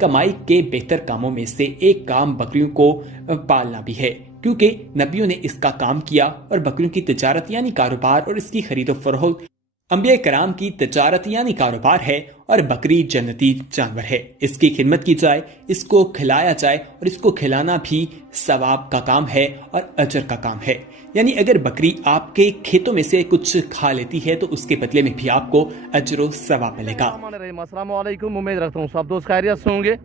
कमाई के बेहतर कामों में से एक काम बकरियों को पालना भी है, क्योंकि नबियों ने इसका काम किया और बकरियों की तिजारत यानी कारोबार और इसकी खरीदो फरोख्त अंबिया कराम की तिजारत यानी कारोबार है और बकरी जन्नती जानवर है। इसकी खिदमत की जाए, इसको खिलाया जाए और इसको खिलाना भी सवाब का काम है और अजर का काम है। यानी अगर बकरी आपके खेतों में से कुछ खा लेती है तो उसके बदले में भी आपको अजर व सवाब मिलेगा। अस्सलाम वालेकुम, उम्मीद रखता हूँ सब दोस्त खैरियत से होंगे।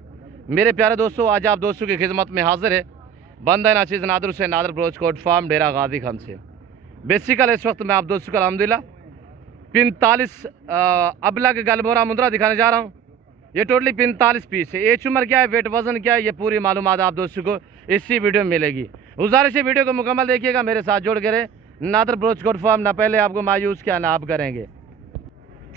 मेरे प्यारे दोस्तों, आज आप दोस्तों की खिदमत में हाजिर है बंदा नाचिज नादर से नादर ब्रोच कोट फार्म डेरा गाजी खान से। बेसिकल इस वक्त मैं आप दोस्तों को अल्हम्दुलिल्लाह 45 अबला के गलबोरा मुंद्रा दिखाने जा रहा हूँ। ये टोटली 45 पीस है। एज उम्र क्या है, वेट वजन क्या है, ये पूरी मालूमात आप दोस्तों को इसी वीडियो में मिलेगी। गुजारिश है वीडियो को मुकम्मल देखिएगा, मेरे साथ जोड़ के रहे। नादर ब्रोच कोट फार्म ना पहले आपको मायूस क्या ना आप करेंगे।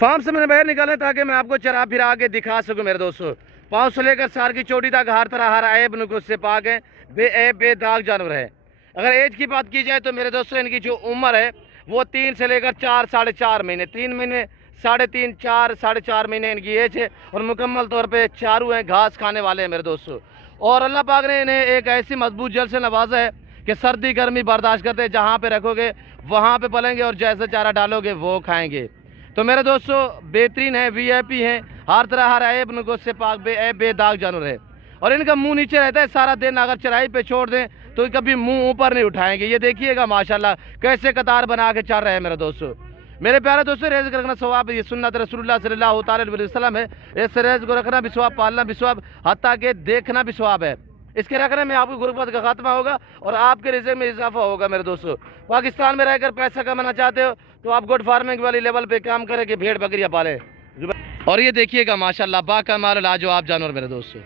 फार्म से मैंने बाहर निकाले ताकि मैं आपको चरा फिरा के दिखा सकूँ। मेरे दोस्तों, पाँव से लेकर सार की चोटी तक हर तरह हर ऐब नुकुस से पाक है, बेदाग जानवर है। अगर एज की बात की जाए तो मेरे दोस्तों इनकी जो उम्र है वो 3 से लेकर 4 साढ़े 4 महीने, 3 महीने, 3.5, 4 साढ़े 4 महीने इनकी एज है और मुकम्मल तौर पे चारू हैं, घास खाने वाले हैं मेरे दोस्तों। और अल्लाह पाक ने इन्हें एक ऐसी मजबूत जल से नवाजा है कि सर्दी गर्मी बर्दाश्त करते हैं। जहाँ पे रखोगे वहाँ पे पलेंगे और जैसे चारा डालोगे वो खाएंगे। तो मेरे दोस्तों बेहतरीन है, VIP हैं, हर तरह हर ऐब नुकुस से पाक बेदाग जानवर है। और इनका मुंह नीचे रहता है सारा दिन, अगर चराई पे छोड़ दें तो कभी मुंह ऊपर नहीं उठाएंगे। ये देखिएगा माशाल्लाह कैसे कतार बना के चल रहे हैं मेरे दोस्तों। मेरे प्यारे दोस्तों, रेज़ रखना सवाब है, ये सुन्नत रसूलुल्लाह सल्लल्लाहु अलैहि वसल्लम है। इस रेज़ को रखना भी सवाब, पालना भी सवाब, हत्ता के देखना भी सवाब है। इसके रखने में आपको गुर्बत का खात्मा होगा और आपके रिज़्क़ में इजाफा होगा मेरे दोस्तों। पाकिस्तान में रहकर पैसा कमाना चाहते हो तो आप गुड फार्मिंग वाली लेवल पे काम करें कि भेड़ बकरियाँ पालें। और ये देखिएगा माशाल्लाह बाकमाल लाजवाब जानवर मेरे दोस्तों।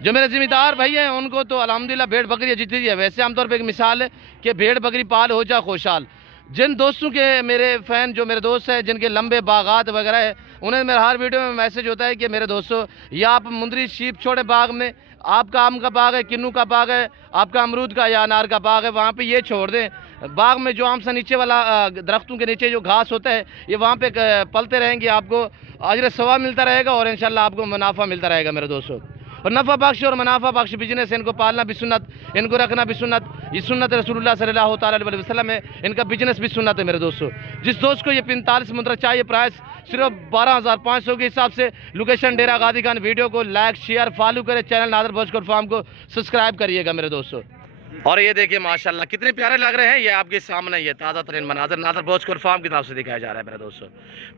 जो मेरे जिम्मेदार भाई हैं उनको तो अल्हम्दुलिल्लाह भेड़ बकरी जीती है। वैसे आमतौर पर एक मिसाल है कि भेड़ बकरी पाल हो जा खुशहाल। जिन दोस्तों के मेरे फ़ैन जो मेरे दोस्त हैं जिनके लंबे बागात वगैरह है, उन्हें मेरा हर वीडियो में मैसेज होता है कि मेरे दोस्तों या आप मुंदरी शीप छोड़े बाग में, आपका आम का बाग है, किन्नू का बाग है, आपका अमरूद का या अनार का बाग है, वहाँ पे ये छोड़ दें। बाग में जो आम से नीचे वाला दरख्तों के नीचे जो घास होता है ये वहाँ पे पलते रहेंगे, आपको अजर सवाब मिलता रहेगा और इंशाल्लाह आपको मुनाफा मिलता रहेगा मेरे दोस्तों। और नफ़ा बख्श और मुनाफा बख्श बिजनेस, इनको पालना भी सुन्नत, इनको रखना भी सुन्नत। ये सुन्नत रसूलुल्लाह सल्लल्लाहु अलैहि वसल्लम है, इनका बिजनेस भी सुन्नत है मेरे दोस्तों। जिस दोस्त को ये 45 मुंद्रा चाहिए, प्राइस सिर्फ 12,500 के हिसाब से। लोकेशन डेरा गाजी खान। वीडियो को लाइक शेयर फॉलो करें, चैनल नादर ब्रोच कोट फार्म को सब्सक्राइब करिएगा मेरे दोस्तों। और ये देखिए माशाल्लाह कितने प्यारे लग रहे हैं, ये आपके सामने ये ताज़ा तरीन मनाजर नादर ब्रोच कोट फार्म की तरफ से दिखाया जा रहा है मेरे दोस्तों।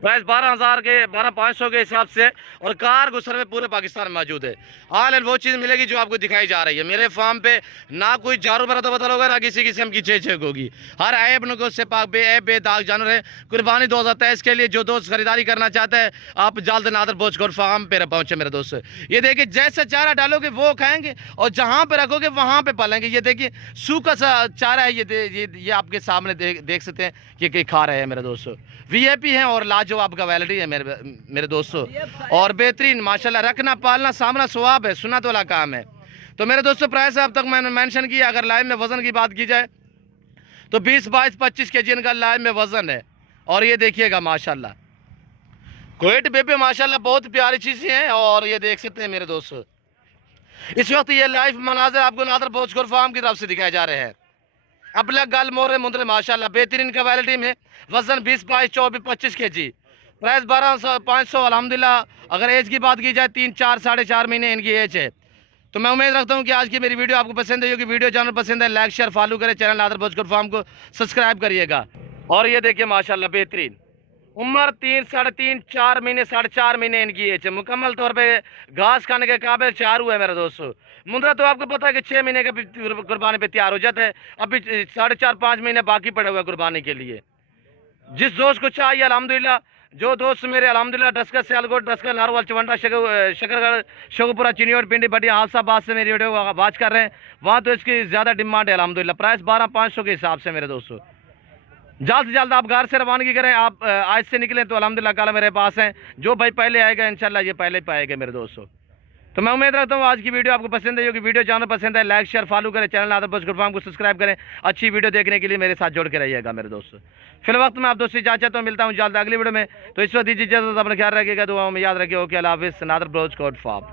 प्राइस 12,500 के हिसाब से और कार गुसर में पूरे पाकिस्तान में मौजूद है। हाल वो चीज़ मिलेगी जो आपको दिखाई जा रही है। मेरे फार्म पे ना कोई जारू बरत बदल होगा, ना किसी किस्म की चेक होगी। हर ऐब नुकुस से पाक बेदाग जानवर है। कुर्बानी 2023 के लिए जो दोस्त खरीदारी करना चाहते हैं आप जल्द नादर ब्रोच कोट फार्म पे पहुँचे मेरे दोस्तों। ये देखिए जैसे चारा डालोगे वो खाएंगे और जहाँ पे रखोगे वहाँ पे पालेंगे। ये देखिए सूखा सा चारा है, ये आपके सामने देख सकते हैं कि खा रहे हैं मेरे दोस्तों। VIP हैं और लाजवाब का क्वालिटी है मेरे दोस्तों। और बेहतरीन माशाल्लाह, रखना पालना सामना सवाब है, सुन्नत वाला काम है। तो मेरे दोस्तों प्राइस अब तक मैंने मेंशन किया। अगर लाइव में वजन की बात की जाए तो 20, 22, 25 kg इनका लाइव में वजन है। और ये देखिएगा माशाल्लाह कोएट बेबे माशाल्लाह बहुत प्यारी चीज़ें हैं। और ये देख सकते हैं मेरे दोस्तों, इस वक्त ये लाइव मनाजर आपको नादर ब्रोच कोट फार्म की तरफ से दिखाए जा रहे हैं। अपना गल मोरे मुंदरे माशाल्लाह बेहतरीन क्वालिटी में। वजन 20, 22, 24, 25 kg। प्राइस 12,500 अल्हम्दुलिल्लाह। अगर एज की बात की जाए 3, 4 साढ़े 4 महीने इनकी एज है। तो मैं उम्मीद रखता हूँ कि आज की मेरी वीडियो आपको पसंद है। क्योंकि वीडियो जानवर पसंद है, लाइक शेयर फॉलो करें, चैनल नादर ब्रोच कोट फार्म को सब्सक्राइब करिएगा। और ये देखिए माशाल्लाह बेहतरीन उम्र 3, 3.5, 4 महीने, 4.5 महीने इनकी एज है। मुकम्मल तौर पे घास खाने के काबिल चारू है मेरे दोस्तों। मुंद्रा तो आपको पता है कि 6 महीने का भी कुर्बानी पे तैयार हो जाता है। अभी 4.5, 5 महीने बाकी पड़े हुए कुर्बानी के लिए। जिस दोस्त को चाहिए अल्हम्दुलिल्लाह, जो दोस्त मेरे अल्हम्दुलिल्लाह डस्का सियालकोट, डस्का नारवाल, चवंडा, शकरगढ़, शोकपुरा, चिनियोट, पिंडी, बटिया, हादसाबाद से मेरी वीडियो को वाच कर रहे हैं, वहाँ तो इसकी ज़्यादा डिमांड है अल्हम्दुलिल्लाह। प्राइस 12,500 के हिसाब से मेरे दोस्तों। जल्द से जल्द आप घर से रवानगी करें। आप आज से निकलें तो अल्हम्दुलिल्लाह कल मेरे पास हैं। जो भाई पहले आएगा इंशाल्लाह ये पहले पाएगा मेरे दोस्तों। तो मैं उम्मीद रखता हूँ आज की वीडियो आपको पसंद है। क्योंकि वीडियो जानना पसंद है, लाइक शेयर फॉलो करें, चैनल नादर ब्रोच कोट फार्म को सब्सक्राइब करें। अच्छी वीडियो देखने के लिए मेरे साथ जोड़ के रहिएगा मेरे दोस्तों। फिल वक्त मैं आप दोस्तों इजाज़त चाहता हूँ, मिलता हूँ जल्द अगली वीडियो में। तो इस वक्त दीजिए इजाज़त, अपना ख्याल रखिएगा, दुआओं में याद रखिए। ओके, अल्लाह हाफिज़। नादर ब्रोच कोट फार्म।